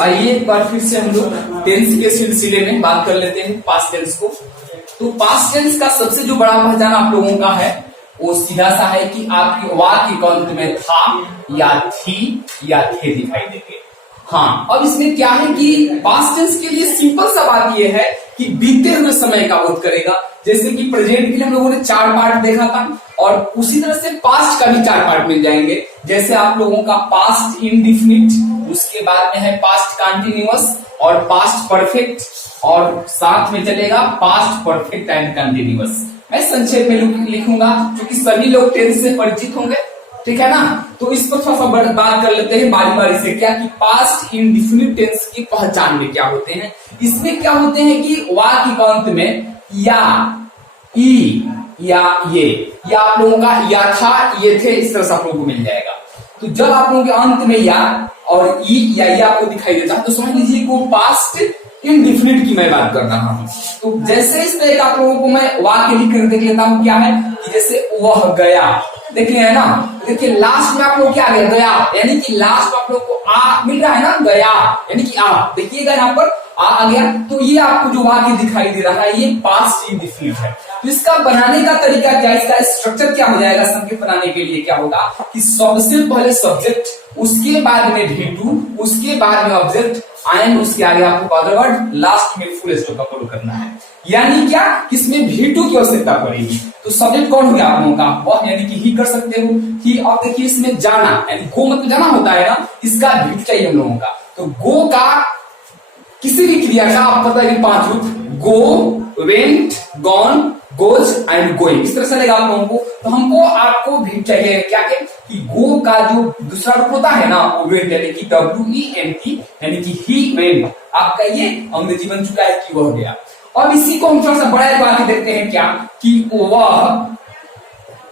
आइए एक बार फिर से हम लोग टेंस के सिलसिले में बात कर लेते हैं पास्ट टेंस को। तो पास्ट टेंस का सबसे जो बड़ा पहचान आप लोगों का है वो सीधा सा है कि आपके वाक्य के अंत में था या थी या थे दिखाई देंगे। हाँ, अब इसमें क्या है कि पास्ट टेंस के लिए सिंपल सा बात यह है कि बीते हुए समय का बोध करेगा। जैसे कि प्रेजेंट के लिए हम लोगों ने 4 पार्ट देखा था और उसी तरह से पास्ट का भी 4 पार्ट मिल जाएंगे। जैसे आप लोगों का पास्ट इंडिफिनिट, उसके बाद में है पास्ट कंटिन्यूअस और पास्ट परफेक्ट, और साथ में चलेगा पास्ट परफेक्ट एंड कंटिन्यूअस। मैं संक्षेप में लिखूंगा क्योंकि सभी लोग टेंस से परिचित होंगे, ठीक है ना। तो इस पर थोड़ा सा बात कर लेते हैं बारी बारी से। क्या कि पास्ट इंडिफिनिट टेंस की पहचान में क्या होते हैं। इसमें क्या होते हैं कि वाक्य के अंत में या, ई या ये आप लोगों का या था ये थे इस तरह से आप लोगों को मिल जाएगा। तो जब आप लोगों के अंत में या और ई या ये आपको दिखाई देता है तो समझ लीजिए को पास्ट इंडिफिनिट की मैं बात कर रहा हूं। तो जैसे इस तरह आप लोगों को मैं वाक्य लिख कर देख लेता हूं। क्या है कि जैसे वह गया, देखिए है ना, देखिए लास्ट में आप लोग क्या आ गया, गया, यानी कि लास्ट में आप लोग को आ मिल रहा है ना, गया यानी कि आ, देखिएगा यहाँ पर आ गया। तो ये आपको जो वाक्य दिखाई दे रहा है ये पास्ट इंडिफिनिट है। तो इसका बनाने का तरीका क्या, इसका स्ट्रक्चर क्या हो जाएगा। संकेत बनाने के लिए क्या होगा कि सबसे पहले सब्जेक्ट, उसके बाद में V2, उसके बाद में ऑब्जेक्ट एंड उसके आगे आपको अदर वर्ड, लास्ट में फुल स्टॉप का फॉलो करना है। यानी क्या, इसमें V2 की आवश्यकता पड़ेगी। तो सब्जेक्ट कौन हो गया आप लोगों का, वह यानी कि ही कर सकते हो ही। अब देखिए इसमें जाना, यानी गो मतलब जाना होता है ना, इसका V2 चाहिए हम लोगों का। तो गो का किसी भी क्रिया का आप पता है 5 रूप, go, went, gone, goes and going, इस तरह से रहेगा आप लोगों को। तो हमको आपको भी चाहिए क्या के कि गो का जो दूसरा रूप होता है ना वो वेंट, यानी कि WENT, यानी कि ही वेंट। आपका ये अंग्रेजी बन चुका है कि वह गया। अब इसी को हम थोड़ा सा बड़ा बात देखते हैं क्या कि वह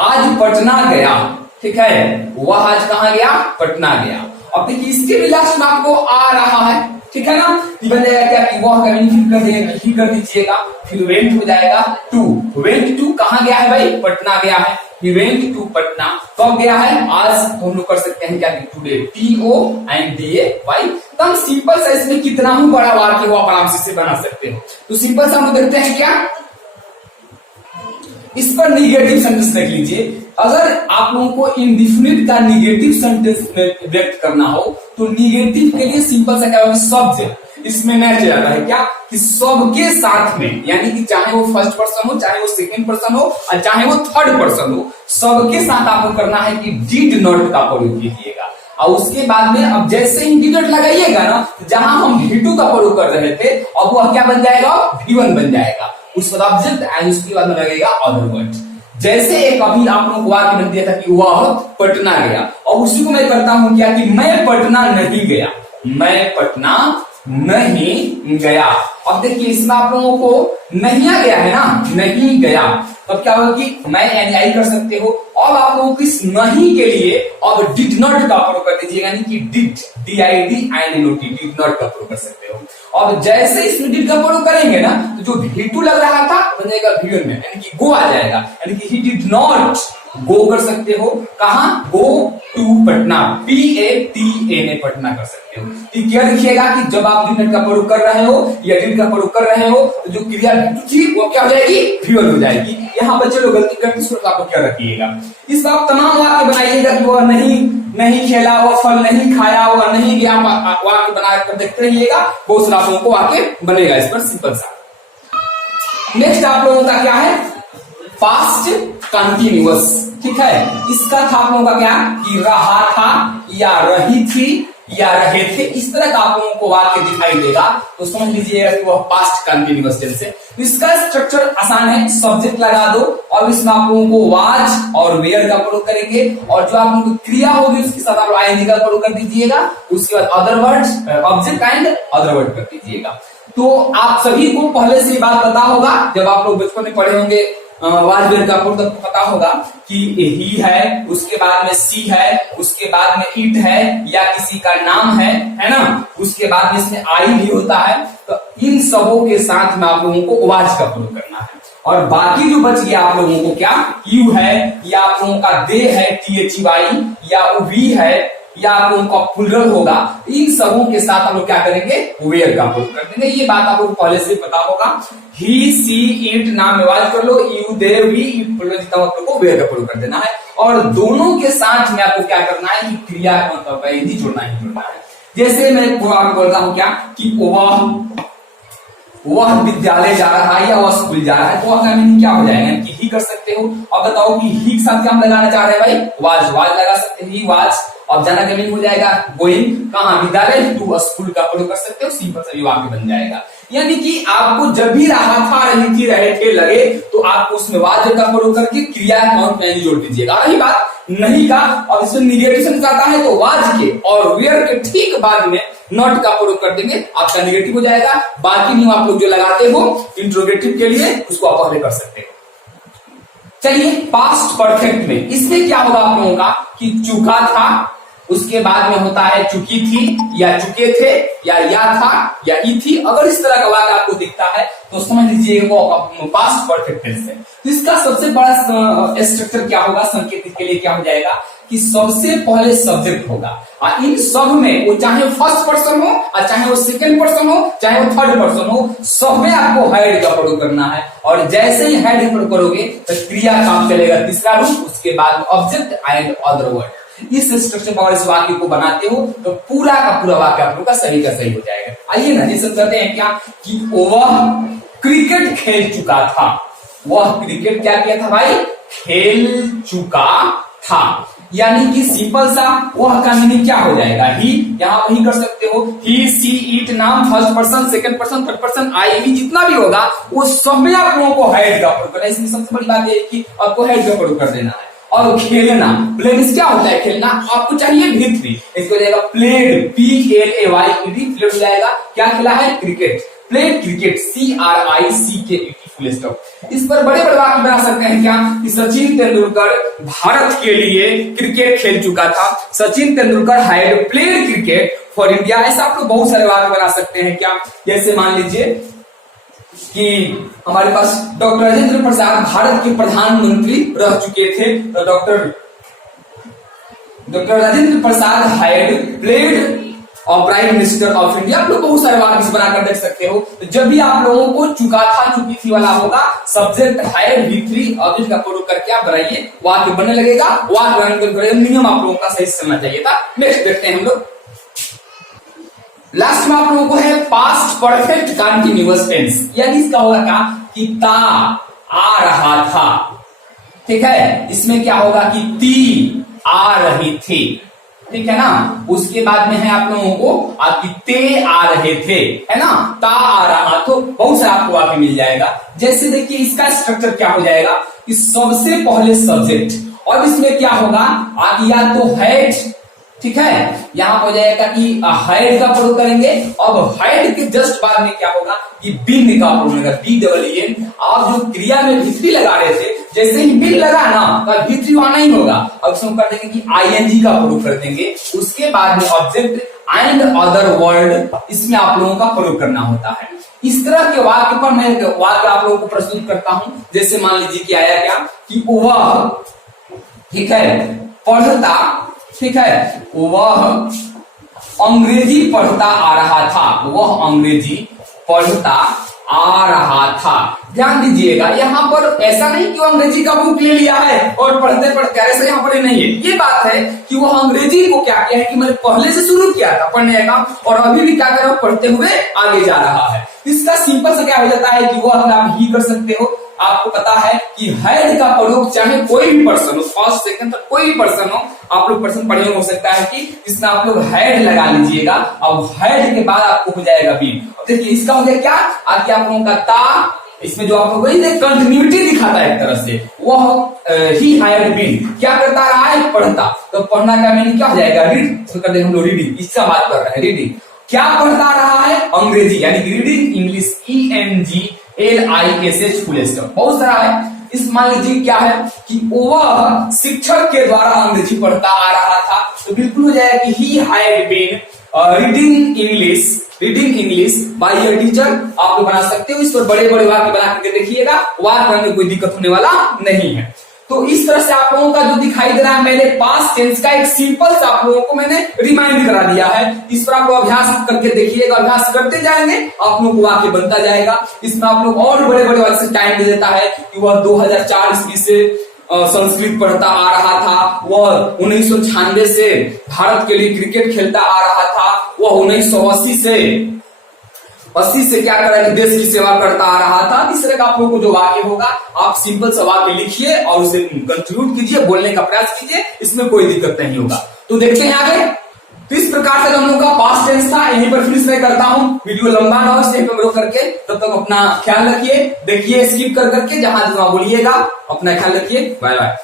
आज पटना गया, ठीक है, वह आज कहां गया, पटना गया। अब देखिए इसके भी लास्ट में आपको आ रहा है, ठीक है ना। बन जाएगा क्या कि वह का मीनिंग कर देगा, ही कर दीजिएगा, फिर वेंट हो जाएगा टू। वेंट टू कहां गया है भाई, पटना गया है। ही वेंट टू पटना कब गया है, आज। तो हम लोग कर सकते हैं क्या कि टुडे, TO एंड DAY। एकदम सिंपल सा, इसमें कितना ही बड़ा वाक्य हो आप आराम से बना सकते हो। तो सिंपल सा हम देखते हैं क्या, इस पर निगेटिव सेंटेंस देख लीजिए। अगर आप लोगों को इंडिफिनिट का निगेटिव सेंटेंस व्यक्त करना हो तो निगेटिव के लिए सिंपल सा क्या होगा, सब्जेक्ट इसमें मैच जाता है क्या कि सबके साथ में, यानी कि चाहे वो फर्स्ट पर्सन हो, चाहे वो सेकंड पर्सन हो और चाहे वो थर्ड पर्सन हो, सबके साथ आपको करना है कि डिड नॉट का प्रयोग कीजिएगा। और उसके बाद में अब जैसे ही डिड नॉट लगाइएगा ना, जहां हम V2 का प्रयोग कर रहे थे अब वह क्या बन जाएगा, V1 बन जाएगा। उसके बाद ऑब्जेक्ट एंड उसके बाद में लगेगा अदर वर्ड। जैसे एक अभी आप लोगों को वाक्य बन दिया था कि वह पटना गया, और उसी को मैं करता हूं क्या कि मैं पटना नहीं गया, मैं पटना नहीं गया। अब देखिए इसमें आप लोगों को नहीं आ गया है ना, नहीं गया। तब क्या होगा कि मैं यानी आई कर सकते हो। अब आप लोगों को इस नहीं के लिए अब डिड नॉट का प्रयोग कर दीजिएगा, यानी कि did, DID and NOT, did not का प्रयोग कर सकते हो। अब जैसे इसमें डिड का प्रयोग करेंगे ना तो जो V2 लग रहा था बन जाएगा V1 में, यानी कि गो आ जाएगा, यानी कि ही डिड नॉट गो कर सकते हो। कहां, गो टू पटना, PATA में पटना कर सकते हो। ठीक है, देखिएगा कि जब आप डिड का प्रयोग कर रहे हो या डिड का प्रयोग कर रहे हो तो जो क्रिया थी वो क्या हो जाएगी, V1 हो जाएगी। यहाँ बच्चे लोग गलती करते हैं, आप लोग क्या रखिएगा, इस बात तमाम वाक्य बनाइएगा कि वह नहीं खेला, वह फल नहीं खाया, वह नहीं गया, वाक्य बनाकर देखते रहिएगा, बहुत सारा आप लोगों को वाक्य बनेगा इस पर सिंपल सा। नेक्स्ट आप लोगों का क्या है, पास्ट कंटिन्यूअस, ठीक है। इसका था आप लोगों का क्या कि रहा था या रही थी या रहे थे, इस तरह का आप लोगों को वाक्य दिखाई देगा तो समझ लीजिएगा कि वह पास्ट कंटिन्यूअस टेंस है। इसका स्ट्रक्चर आसान है, सब्जेक्ट लगा दो और इसमें आप लोगों को वाज और वेयर का प्रयोग करेंगे, और जो आप लोगों की क्रिया होगी उसके साथ आप ING का प्रयोग कर दीजिएगा। उसके बाद other words, object and other word कर दीजिएगा। तो आप सभी को पहले से ये बात पता होगा, जब आप लोग बचपन में पढ़े होंगे वाज वेयर का प्रयोग, तब पता होगा कि ही है, उसके बाद में सी है, उसके बाद में इट है या किसी का नाम है ना, उसके बाद में इसमें आई भी होता है। तो इन सबों के साथ में आप लोगों को वाज का प्रयोग करना है। और बाकी जो बच गया आप लोगों को क्या, यू है या आप लोगों का दे है THY या वी है या आपको उनका प्लूरल होगा, इन सबों के साथ हम लोग क्या करेंगे, वेयर का प्रयोग कर देंगे। ये बात आप लोग पहले से पता होगा। ही, सी, इट नाम मेवाज कर लो, यू, दे, वी, प्लूरल जितना आप लोग को वेयर का प्रयोग कर देना है। और दोनों के साथ में आपको क्या करना है कि क्रिया का मतलब ही जोड़ना है। जैसे मैं आपको बोलता हूं क्या कि वह विद्यालय जा रहा है या वह स्कूल जा रहा है, तो वह का मीनिंग क्या हो जाएगा कि ही कर सकते हो। अब बताओ कि ही के साथ क्या हम लगाना चाह रहे हैं भाई, वाज लगा सकते हैं, ही वाज। अब जाना का मीनिंग हो जाएगा गोइंग, कहां, विद्यालय, टू स्कूल का प्रयोग कर सकते हो, सिंपल सा वाक्य बन जाएगा। यानी कि आपको जब भी रहा था, रही थी, रहे थे, लगे, तो आपको उसमें वाज का प्रयोग करके क्रिया काउंट में जोड़ दीजिएगा। रही बात नहीं का, अब इसमें निगेटिव सेंस आता है तो वाज के और वेयर के ठीक बाद में नॉट का प्रयोग कर देंगे, आपका निगेटिव हो जाएगा। बाकी नियम आप लोग जो लगाते हो इंट्रोगेटिव के लिए, उसको आप पहले कर सकते हो। चलिए पास्ट परफेक्ट में इसमें क्या होगा आप लोगों का कि चुका था, उसके बाद में होता है चुकी थी या चुके थे या था या ई थी। अगर इस तरह का वाक्य आपको दिखता है तो समझ लीजिए वो पास्ट परफेक्ट टेंस है। तो इसका सबसे बड़ा स्ट्रक्चर क्या होगा, संकेत के लिए क्या हो जाएगा कि सबसे पहले सब्जेक्ट होगा, और इन सब में वो चाहे फर्स्ट पर्सन हो और चाहे वो सेकंड पर्सन हो, चाहे वो थर्ड पर्सन हो, सब में आपको हैड का प्रयोग करना है। और जैसे ही हैड प्रयोग करोगे तो क्रिया काम चलेगा तीसरा रूप, उसके बाद ऑब्जेक्ट एंड अदर वर्ड। इस स्ट्रक्चर पर इस वाक्य को बनाते हो तो पूरा का पूरा वाक्य आप लोग का सही हो जाएगा। आइए ना, जैसे कहते हैं क्या कि वह क्रिकेट खेल चुका था। वह क्रिकेट क्या किया था भाई, खेल चुका था। यानी कि सिंपल सा वह का मीनिंग क्या हो जाएगा, ही, यहां वही कर सकते हो, ही, सी, इट नाम first person, second person, third person, I, we जितना भी होगा वो सब में आप लोगों को हैड का प्रयोग करना है। इसमें सबसे बड़ी बात है कि आपको हैड का प्रयोग कर देना है। और खेलना, प्लेड क्या होता है, खेलना आपको चाहिए भी3, इसको हो जाएगा प्लेड, PLAYED, प्लेड हो जाएगा क्या खेला है, cricket, played cricket, CRICKET full stop. इस पर बड़े बड़े वाक्य बना सकते हैं क्या कि सचिन तेंदुलकर भारत के लिए क्रिकेट खेल चुका था, Sachin Tendulkar had played cricket for India. ऐसा आप लोग बहुत सारे वाक्य बना सकते हैं क्या, जैसे मान लीजिए कि हमारे पास डॉक्टर राजेंद्र प्रसाद भारत के प्रधानमंत्री रह चुके थे, तो doctor Rajendra Prasad had played और प्राइम मिनिस्टर ऑफ इंडिया। आप लोग बहुत सारे वाक्य बनाकर देख सकते हो। तो जब भी आप लोगों को चुका था, चुकी थी वाला होगा, सब्जेक्ट हैड V3 ऑब्जेक्ट का प्रयोग करके आप बनाइए, वाक्य बनने लगेगा। वाक्य बनाने का नियम आप लोगों का सही से चलना चाहिए था। नेक्स्ट देखते हैं हम लोग, लास्ट में आप लोगों को है पास्ट परफेक्ट कंटिन्यूअस टेंस। यानी इसका होगा क्या कि ता आ रहा था, ठीक है, इसमें क्या होगा कि ती आ रही थी, ठीक है ना। उसके बाद में है आप लोगों को आपकी ते आ रहे थे, है ना, ता आ रहा, तो बहुत सारा आपको वाक्य मिल जाएगा। जैसे देखिए इसका स्ट्रक्चर क्या हो जाएगा कि सबसे पहले सब्जेक्ट, और इसमें क्या होगा आगे या तो हैड, ठीक है, यहां हो जाएगा कि हैड का प्रयोग करेंगे। अब हैड के जस्ट बाद में क्या होगा कि बीन का प्रयोग होगा, BEEN। आप जो क्रिया में V3 लगा रहे थे, जैसे ही बिन लगा ना तो V3 वहां नहीं होगा, अब इसमें कर देंगे कि ING का प्रयोग कर देंगे। उसके बाद में ऑब्जेक्ट एंड अदर वर्ड, इसमें आप लोगों का प्रयोग करना होता है। इस तरह के वाक्य पर मैं वाक्य आप लोगों को प्रस्तुत करता हूं। जैसे मान लीजिए कि आया क्या कि वह, ठीक है, पढ़ता, ठीक है, वह अंग्रेजी पढ़ता आ रहा था, वह अंग्रेजी पढ़ता आ रहा था। ध्यान दीजिएगा यहाँ पर ऐसा नहीं कि वो अंग्रेजी का बुक ले लिया है और पढ़ते पढ़ते, ऐसा यहाँ पर नहीं है। ये बात है कि वो अंग्रेजी को क्या किया है कि मैंने पहले से शुरू किया था पढ़ने का, और अभी भी क्या कर रहा हूं, पढ़ते हुए आगे जा रहा है। इसका सिंपल सा क्या हो जाता है कि वो आप ही कर सकते हो। आपको पता है कि हैड का प्रयोग चाहे कोई भी पर्सन हो, फर्स्ट सेकंड तक कोई भी पर्सन हो, आप लोग पर्सन पढ़े हो सकता है कि इसमें आप लोग हैड लगा लीजिएगा। अब हैड के बाद आपको हो जाएगा बीन। देखिए इसका हो गया क्या, आगे आप लोगों का ता, इसमें जो आप लोगों को कंटिन्यूटी दिखाता है एक तरह से, वह ही हैड बीन क्या करता रहा है, पढ़ता। तो पढ़ना का मीनिंग क्या हो जाएगा, रीड, तो कर देंगे हम लोग रीडिंग, इसका बात कर रहे हैं रीडिंग। क्या पढ़ता रहा है, अंग्रेजी, यानी reading English, ENGLISH full stop. बहुत सारा है। इस मान लीजिए क्या है कि वह शिक्षक के द्वारा अंग्रेजी पढ़ता आ रहा था, तो बिल्कुल हो जाएगा कि he had been reading English by a teacher. आप लोग बना सकते हो। इस पर बड़े बड़े वाक्य बना करके देखिएगा, वाक्य बनाने में कोई दिक्कत होने वाला नहीं है। तो इस तरह से आप लोगों का जो दिखाई दे रहा है, मैंने पास्ट टेंस का एक सिंपल सा आप लोगों को मैंने रिमाइंड करा दिया है। इस पर आप लोग अभ्यास करके देखिएगा, अभ्यास करते जाएंगे आप लोग को वाक्य बनता जाएगा। इसमें आप लोग और बड़े बड़े वाक्य से टाइम दे देता है कि वह 2004 ईस्वी से संस्कृत पढ़ता आ रहा था, वह 1996 से भारत के लिए क्रिकेट खेलता आ रहा था, वह 1980 से क्या करें, देश की सेवा करता आ रहा था। तीसरे का आप लोगों को जो वाक्य होगा, आप सिंपल सा वाक्य लिखिए और उसे कंट्रीब्यूट कीजिए, बोलने का प्रयास कीजिए, इसमें कोई दिक्कत नहीं होगा। तो देखते हैं आगे। तो इस प्रकार से हम लोग का पास्ट टेंस था, यहीं पर फिनिश मैं करता हूं। वीडियो लंबा ना हो इसलिए हम लोग करके, तब तक अपना ख्याल रखिए, देखिए स्किप कर करके, जहां जहां बोलिएगा अपना ख्याल रखिए। Bye bye.